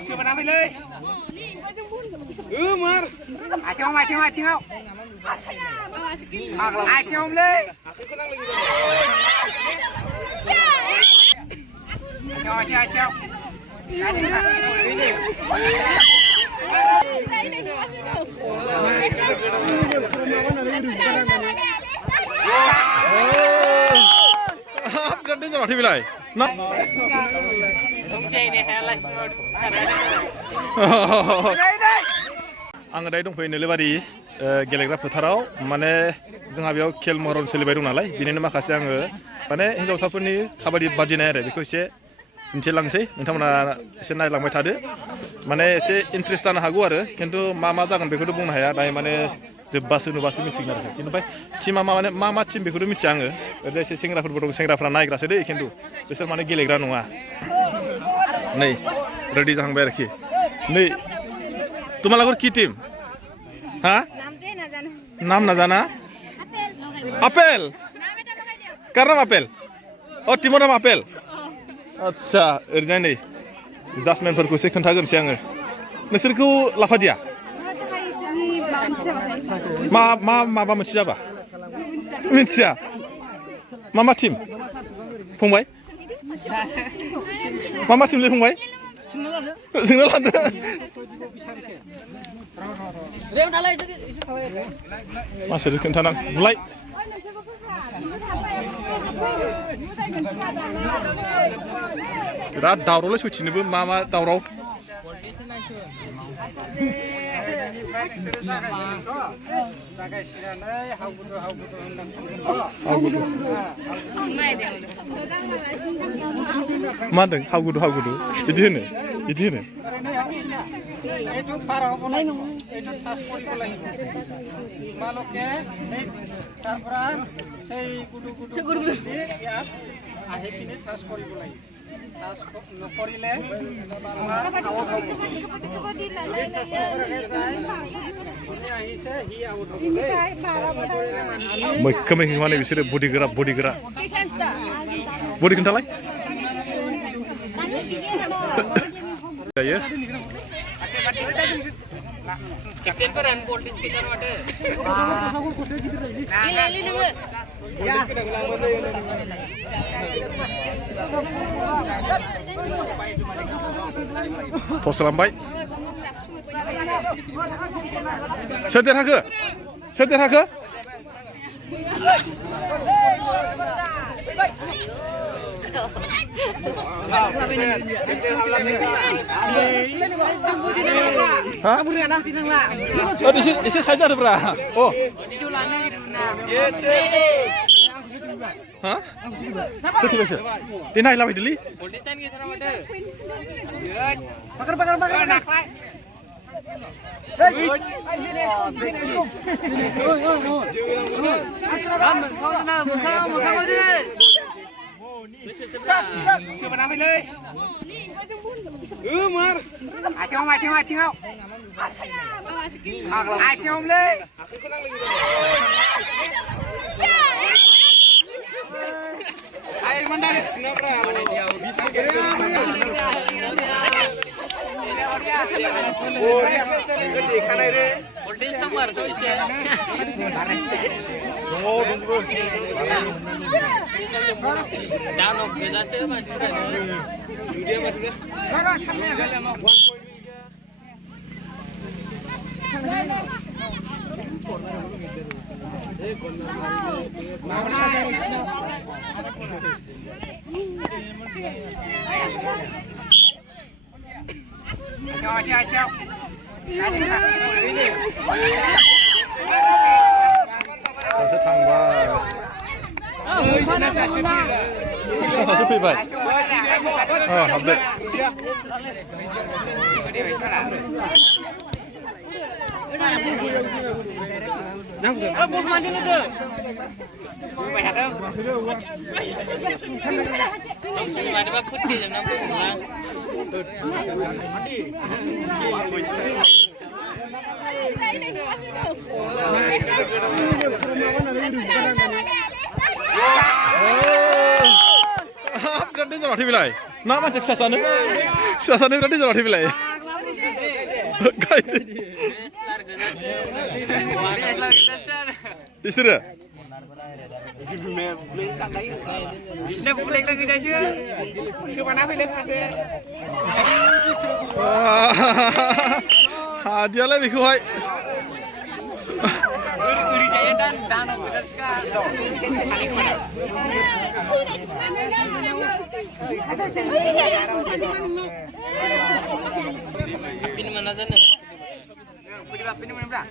siapa nama ini? Umur. Acung. Acung le. Acung. Jadi jangan dibilai. Nah. आङो दायो दंफैयो नोलोबारि गेलेग्रा फोथाराव माने जोंहा बेयाव खेल महरन सोलिबाय दं नालाय बिनिनो माखासे आङो माने हिन्जावसाफोरनि काबादि बादिनाय आरो बेखौ एसे दिन्थिलांसै नोंथांमोना एसे नायलांबाय थादो माने एसे इन्ट्रेस्ट जानो हागौ आरो खिन्थु मा जागोन बेखौथ' बुंनो हाया दायो माने जोब्बासो नुबासो मिथिगोन आरो खिन्थु ओमफ्राय टिमा माने मा टिम बेखौथ' मिथिया आङो ओरैजाय एसे सेंग्राफोरबो दं सेंग्राफ्रा नायग्रासो दै खिन्थु बिसोर माने गेलेग्रा नङा नै रेडि जाहांबाय आरोखि नै तुम्हालागोर की टीम हाँ नाम ना जाना आपेल कार नाम आपेल और टीमर नाम आपेल अच्छा ओरैजाय नै जास्टमेनफोरखौसो खोन्थागोनसै आङो नोंसोरखौ लाफादिया माबा मोनसे जाबा मिथिया मा टीम फंबाय मा टीमलै फंबाय जोंना लादो मासोर खोन्थानां बुलाय बिराद दावरावलै सयथिनोबो मा दावराव मा होनदों हावगुदु बिदि होनो मैखोमै माने बिसोरो बडिगोरा बडि खोन्थालाय जायो कैप्टन को रन बोल्टिस किचन वाटे टस खालामबाय सोर देरहाखो एसे साइड जादोब्रा अ हा फैबायसो दे नायलाबायदोलै siapa nama ini? Umur. Acung le. Ayo mandar. 다시 탕바. 다시 피바이. 한대. डेन्जार माथो बेलाय ना मानसि फिसासानो बिराद डेन्जार माथो बेलाय बिसोरो बिसोरनो बुलेक लोगो जायसो सोबाना फैलाय फासे हादियालाय बेखौहाय Uri jaya dan dana benar sekali. Pin mana sana? Pin mana berapa?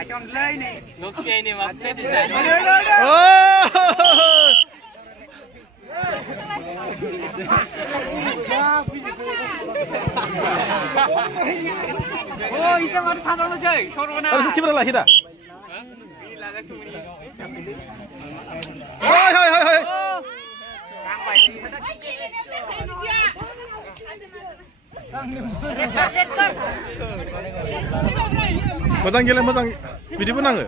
Acom lay ni. Nokia ini waktu di sana. Oh, Islam ada sana tu cuy. Corona. Harus kimera lagi dah. Hai hai hai hai. Moजां गेले मोजां बिदिबो नाङो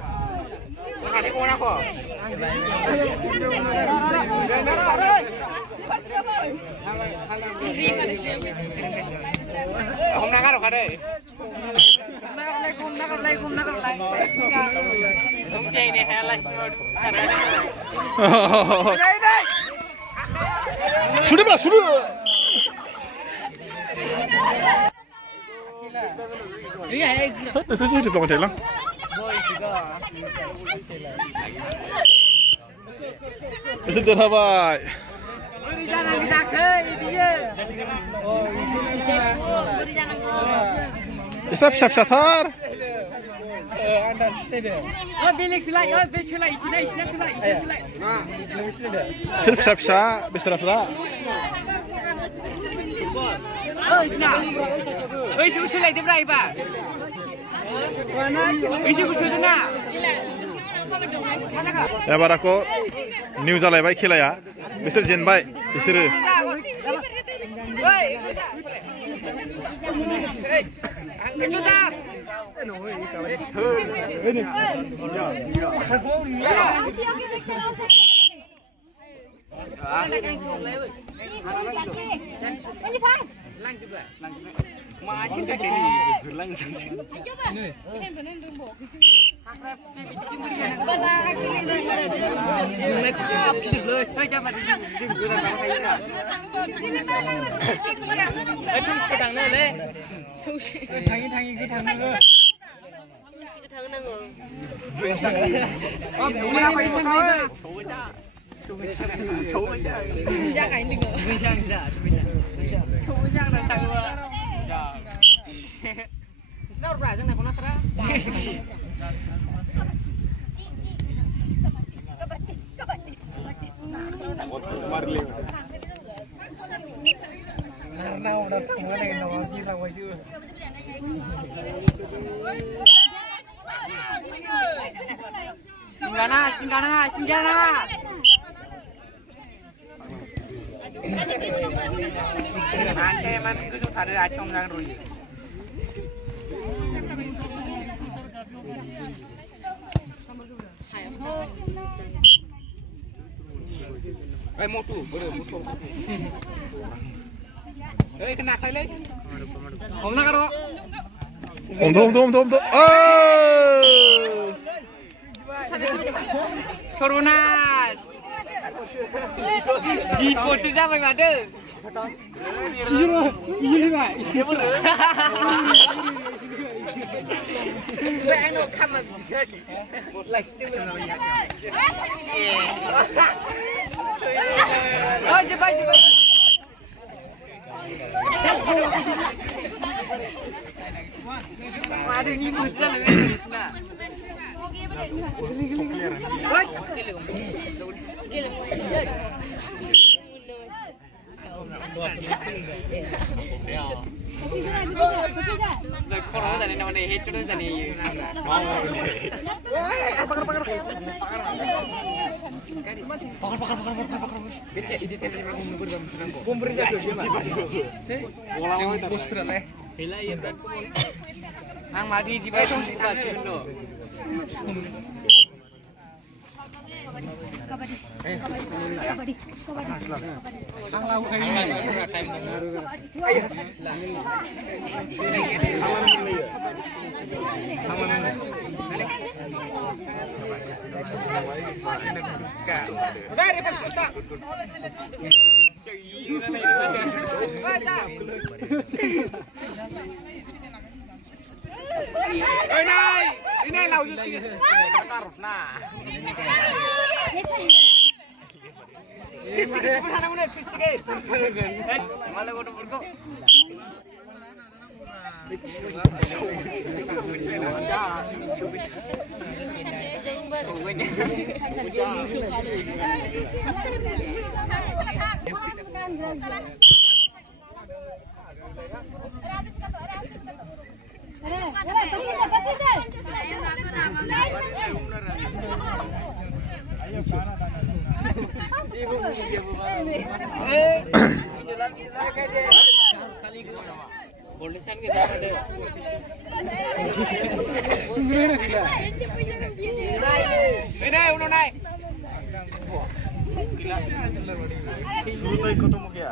Hôm nay có được ở đây. Nokia ini halal semua. 수리봐 수리 Tôi sẽ chụp lắm. Xin được habai. Isap siap siatar. Siap siap siap. Berserah. Oi, susu lagi berapa? Oi, susu tu nak? एबार आको new जालायबाय खेलाया बिसोर जेनबाय बिसोरो Macam tak ni. Gelang macam. Singgana. Saya man itu tu ada acom jangan rugi. Motu, motu. Kena kali. Om nak karo. Om. Soronas. Di foto siapa yang ada? Ini mah. Bang nak kamera biscuit. Like still. Oh, cepat. Ada ni susah lebih susah. Korang tadi nama ni hecur tadi. Pakar. Kumpul jatuh dia. Bos berapa? Hela ya berat. Ang madi di bawah tu sih no. Ini lau juga sih. Taruh nah. Cisik sebenarnya udah cisik. Malah gua berko. शुरू तो खत्म हो गया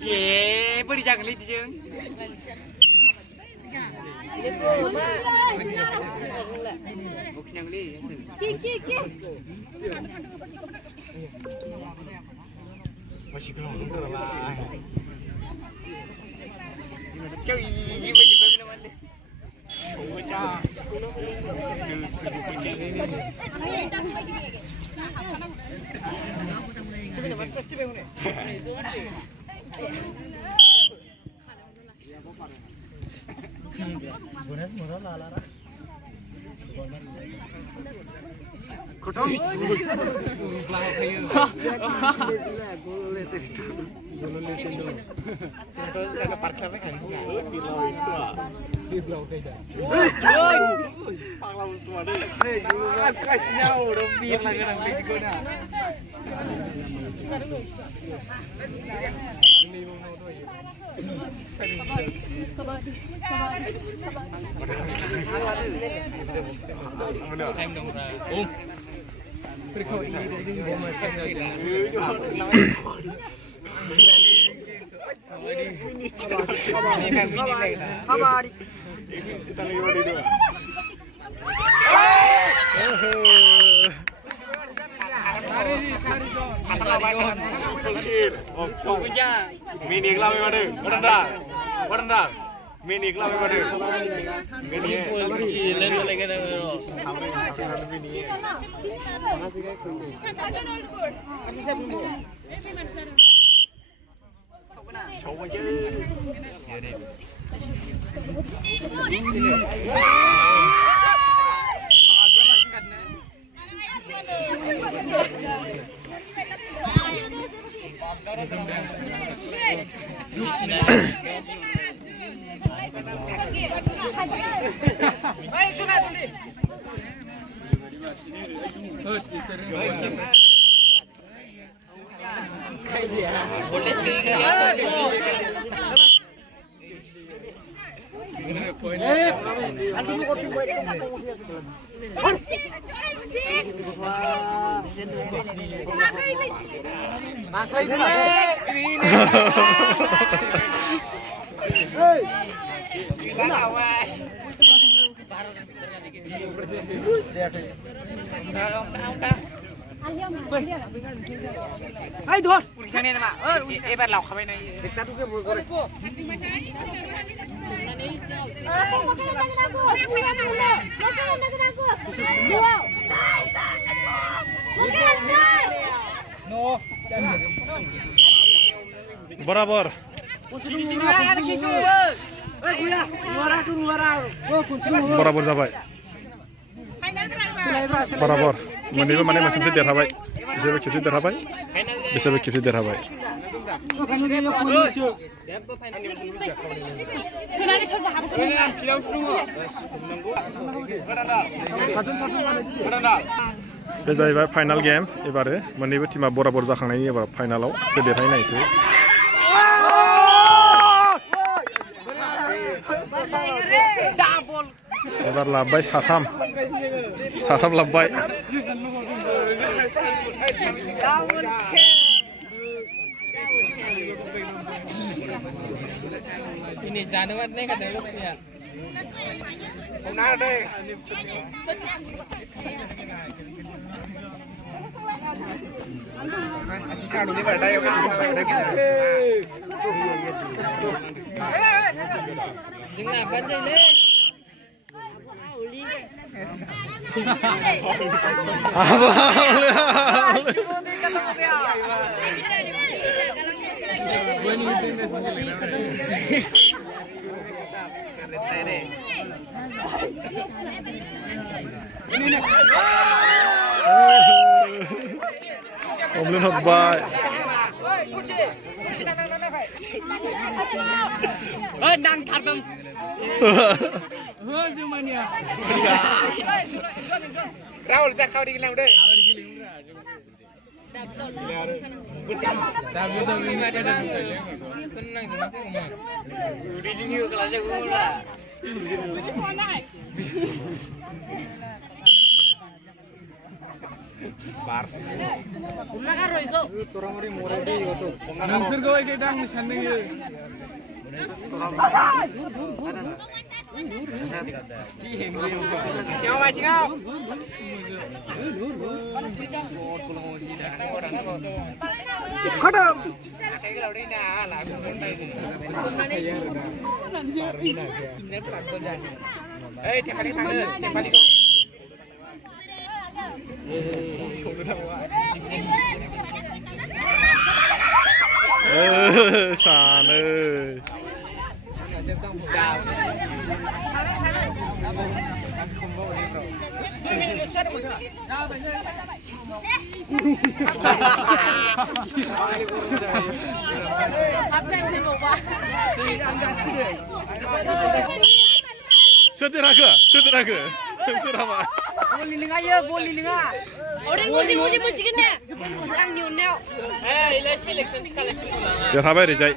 Ye, beri jangan lihat je. Bukan yang lihat. masih belum lah Kau ini baju mana? Mini kelam ada, wadah, mini kelam ada, mini. Hai thôi, cái này mà, em bạn lọc bên này, ta tu cái vừa rồi. बराबर बराबर जाबाय बराबर मोननैबो माने मोनसेमसे देरहाबाय बिसोरबो खेबसे देरहाबाय बिसोरबो खेबसे देरहाबाय बे जाहैबाय फाइनाल गेम एबारो मोननैबो टीमा बराबर जाखांनायनि एबार फाइनालाव सोर देरहायो नायसै एबार लाबबाय साथाम लाबबाय ini Januari nih kan dulu sih ya. Benar deh. Asisten dulu pada yang ada kita. Jangan panjang deh. Omlin hotbay. Nang thardang. Jumania. Raul jak kau digilang deh. WWE mah ada kenang sama aku mah. Di sini kelasnya gue lah. Bar. Nangsir gue kayak dang sana ya. Kau macam kau. Khadam. Kayak kalau ini nah, langsung tiap kali mana? Tiap kali kau. Sana. Sederhana. Sederhana. Boleh dengar ya, boleh dengar. Orang musik-musik ni, orang new. Ini seleksi sekali semula. Dia apa Rizai?